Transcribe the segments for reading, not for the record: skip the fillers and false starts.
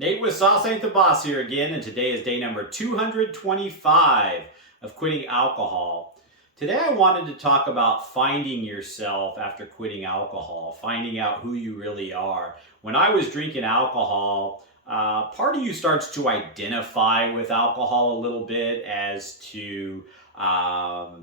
Nate with Sauce Ain't the Boss here again, and today is day number 225 of quitting alcohol. Today I wanted to talk about finding yourself after quitting alcohol, finding out who you really are. When I was drinking alcohol, part of you starts to identify with alcohol a little bit as to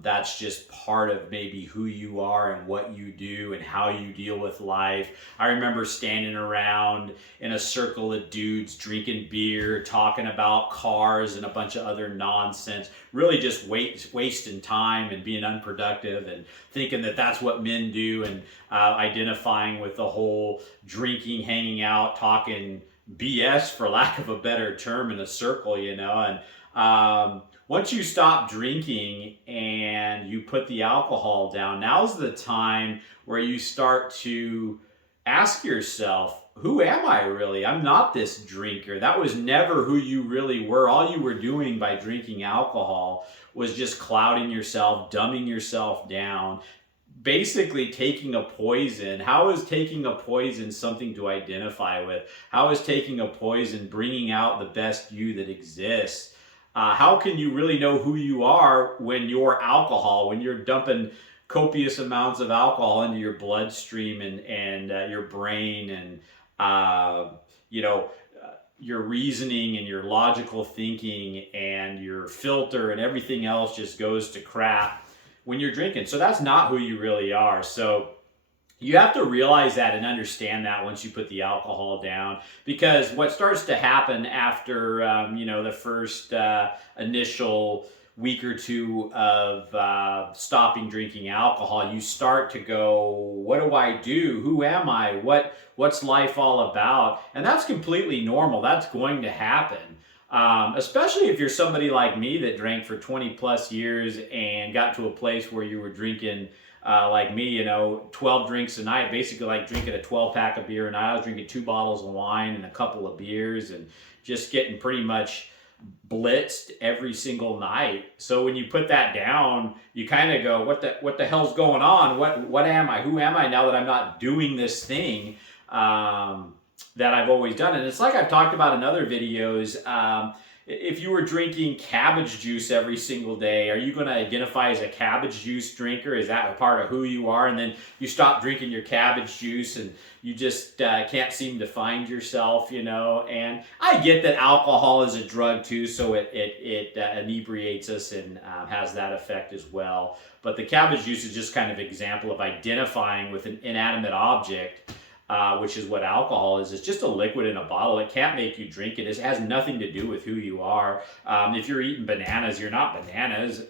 that's just part of maybe who you are and what you do and how you deal with life. I remember standing around in a circle of dudes drinking beer, talking about cars and a bunch of other nonsense, really just wasting time and being unproductive and thinking that that's what men do, and identifying with the whole drinking, hanging out, talking BS, for lack of a better term, in a circle, and once you stop drinking and you put the alcohol down, now's the time where you start to ask yourself, who am I really? I'm not this drinker. That was never who you really were. All you were doing by drinking alcohol was just clouding yourself, dumbing yourself down, basically taking a poison. How is taking a poison something to identify with? How is taking a poison bringing out the best you that exists? How can you really know who you are when you're dumping copious amounts of alcohol into your bloodstream and your brain and you know your reasoning and your logical thinking and your filter and everything else just goes to crap when you're drinking. So that's not who you really are. So you have to realize that and understand that once you put the alcohol down, because what starts to happen after the first initial week or two of stopping drinking alcohol, you start to go, what do I do? Who am I? What's life all about? And that's completely normal. That's going to happen. Especially if you're somebody like me that drank for 20 plus years and got to a place where you were drinking like me, 12 drinks a night, basically like drinking a 12 pack of beer a night. I was drinking 2 bottles of wine and a couple of beers and just getting pretty much blitzed every single night. So when you put that down, you kind of go, what the hell's going on? What am I? Who am I now that I'm not doing this thing that I've always done? And it's like I've talked about in other videos. If you were drinking cabbage juice every single day, are you going to identify as a cabbage juice drinker? Is that a part of who you are? And then you stop drinking your cabbage juice and you just can't seem to find yourself, And I get that alcohol is a drug too, so it inebriates us and has that effect as well. But the cabbage juice is just kind of an example of identifying with an inanimate object, which is what alcohol is. It's just a liquid in a bottle. It can't make you drink it. It has nothing to do with who you are. If you're eating bananas, you're not bananas.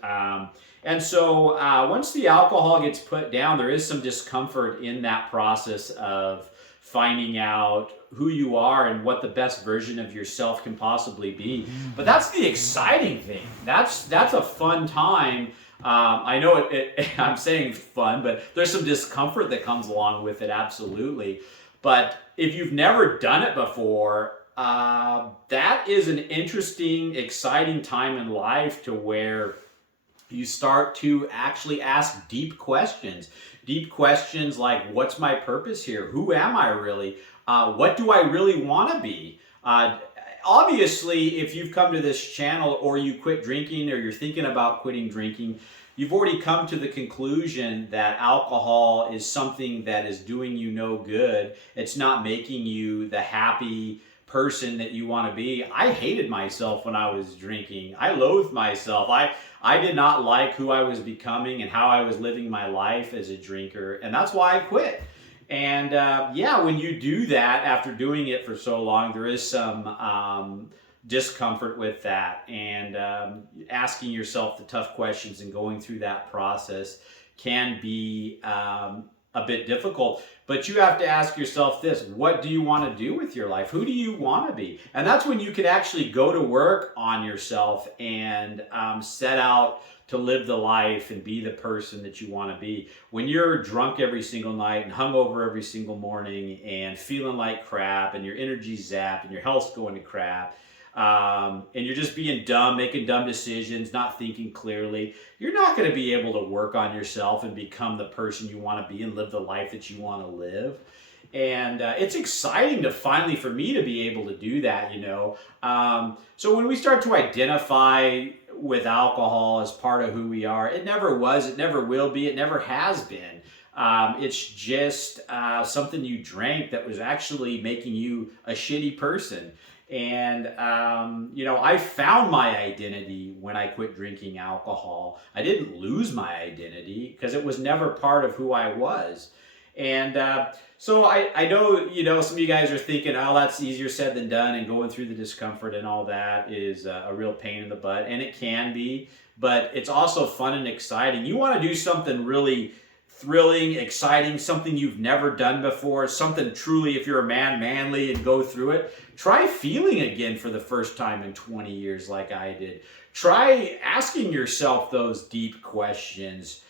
And so once the alcohol gets put down, there is some discomfort in that process of finding out who you are and what the best version of yourself can possibly be. But that's the exciting thing. That's a fun time. I know I'm saying fun, but there's some discomfort that comes along with it, absolutely. But if you've never done it before, that is an interesting, exciting time in life to where you start to actually ask deep questions. Deep questions like, what's my purpose here? Who am I really? What do I really want to be? Obviously, if you've come to this channel or you quit drinking or you're thinking about quitting drinking, you've already come to the conclusion that alcohol is something that is doing you no good. It's not making you the happy person that you want to be. I hated myself when I was drinking. I loathed myself. I did not like who I was becoming and how I was living my life as a drinker, and that's why I quit. And when you do that after doing it for so long, there is some discomfort with that, and asking yourself the tough questions and going through that process can be a bit difficult. But you have to ask yourself this: what do you want to do with your life? Who do you want to be? And that's when you can actually go to work on yourself and set out to live the life and be the person that you want to be. When you're drunk every single night and hungover every single morning and feeling like crap and your energy's zapped and your health's going to crap, and you're just being dumb, making dumb decisions, not thinking clearly, you're not going to be able to work on yourself and become the person you want to be and live the life that you want to live. And it's exciting to finally for me to be able to do that, So when we start to identify with alcohol as part of who we are, it never was, it never will be, it never has been. It's just something you drank that was actually making you a shitty person. And, I found my identity when I quit drinking alcohol. I didn't lose my identity because it was never part of who I was. And so I know, some of you guys are thinking, oh, that's easier said than done, and going through the discomfort and all that is a real pain in the butt, and it can be, but it's also fun and exciting. You want to do something really thrilling, exciting, something you've never done before, something truly, if you're a man, manly, and go through it. Try feeling again for the first time in 20 years like I did. Try asking yourself those deep questions.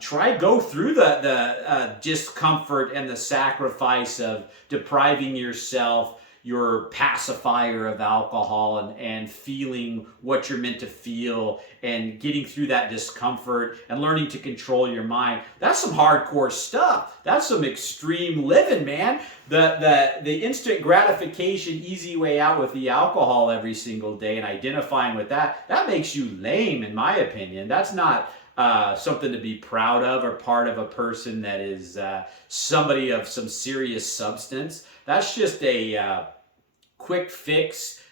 Try go through the discomfort and the sacrifice of depriving yourself your pacifier of alcohol and feeling what you're meant to feel and getting through that discomfort and learning to control your mind. That's some hardcore stuff. That's some extreme living, man. The instant gratification, easy way out with the alcohol every single day and identifying with that makes you lame, in my opinion. That's not something to be proud of or part of a person that is somebody of some serious substance. That's just a quick fix,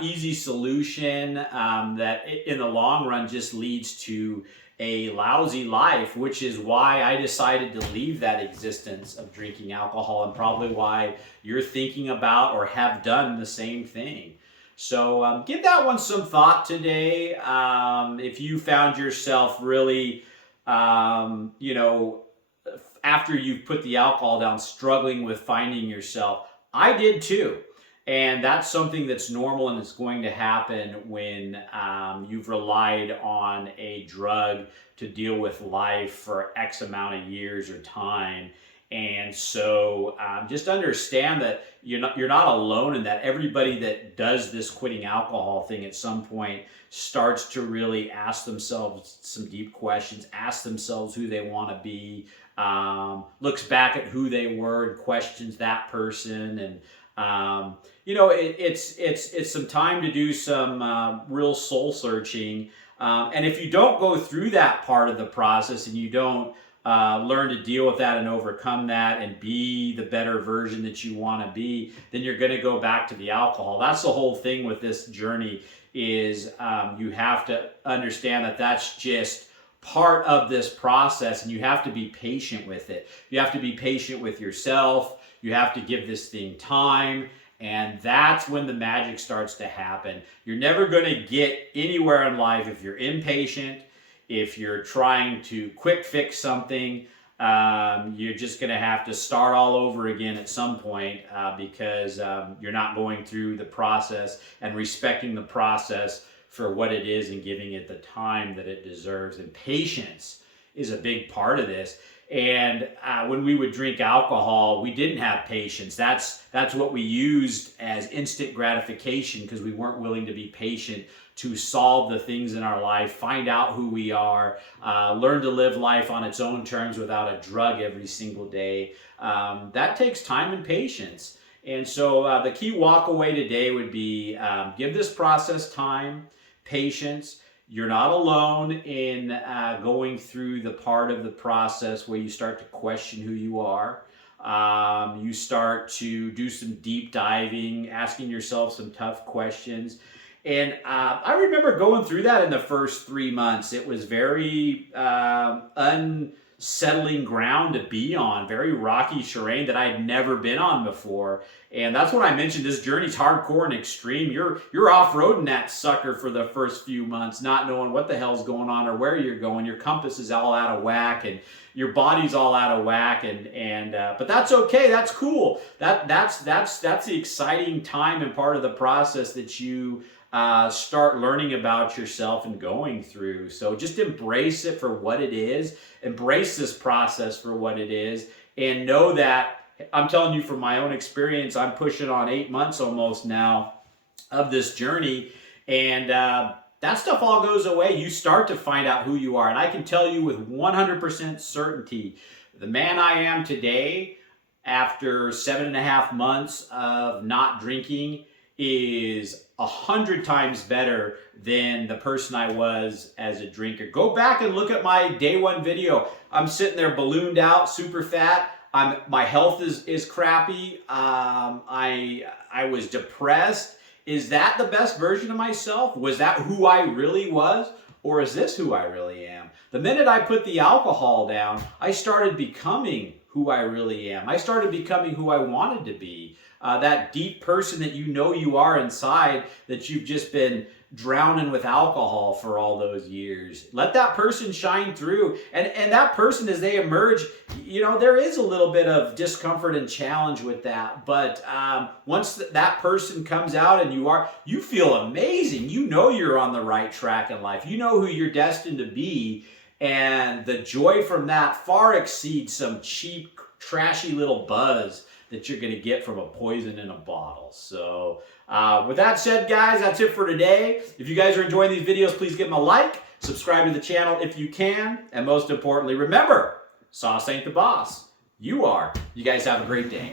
easy solution that in the long run just leads to a lousy life, which is why I decided to leave that existence of drinking alcohol, and probably why you're thinking about or have done the same thing. So give that one some thought today. If you found yourself really, after you've put the alcohol down, struggling with finding yourself, I did too. And that's something that's normal and it's going to happen when you've relied on a drug to deal with life for X amount of years or time. And so just understand that you're not alone in that. Everybody that does this quitting alcohol thing at some point starts to really ask themselves some deep questions, ask themselves who they want to be, looks back at who they were and questions that person. And it's some time to do some real soul searching. And if you don't go through that part of the process and you don't learn to deal with that and overcome that and be the better version that you want to be, then you're going to go back to the alcohol. That's the whole thing with this journey is you have to understand that that's just part of this process, and you have to be patient with it. You have to be patient with yourself. You have to give this thing time, and that's when the magic starts to happen. You're never going to get anywhere in life if you're impatient, if you're trying to quick fix something. You're just going to have to start all over again at some point because you're not going through the process and respecting the process for what it is and giving it the time that it deserves. And patience is a big part of this. And when we would drink alcohol, we didn't have patience. That's what we used as instant gratification because we weren't willing to be patient to solve the things in our life, find out who we are, learn to live life on its own terms without a drug every single day. That takes time and patience. And so the key walk away today would be give this process time, patience. You're not alone in going through the part of the process where you start to question who you are. You start to do some deep diving, asking yourself some tough questions. And I remember going through that in the first 3 months. It was very unsettling ground to be on, very rocky terrain that I'd never been on before. And that's when I mentioned this journey's hardcore and extreme. You're off-roading that sucker for the first few months, not knowing what the hell's going on or where you're going. Your compass is all out of whack and your body's all out of whack. But that's okay. That's cool. That's the exciting time and part of the process that you start learning about yourself and going through. So just embrace it for what it is. Embrace this process for what it is. And know that, I'm telling you from my own experience, I'm pushing on 8 months almost now of this journey. And that stuff all goes away. You start to find out who you are. And I can tell you with 100% certainty, the man I am today, after 7.5 months of not drinking is 100 times better than the person I was as a drinker. Go back and look at my day one video. I'm sitting there ballooned out, super fat. My health is crappy. I was depressed. Is that the best version of myself? Was that who I really was? Or is this who I really am? The minute I put the alcohol down, I started becoming who I really am. I started becoming who I wanted to be. That deep person that you know you are inside, that you've just been drowning with alcohol for all those years. Let that person shine through. And that person, as they emerge, there is a little bit of discomfort and challenge with that. But once that person comes out and you feel amazing. You know you're on the right track in life. You know who you're destined to be. And the joy from that far exceeds some cheap, trashy little buzz that you're going to get from a poison in a bottle. So with that said, guys, that's it for today. If you guys are enjoying these videos, please give them a like, subscribe to the channel if you can, and most importantly, remember, sauce ain't the boss. You are. You guys have a great day.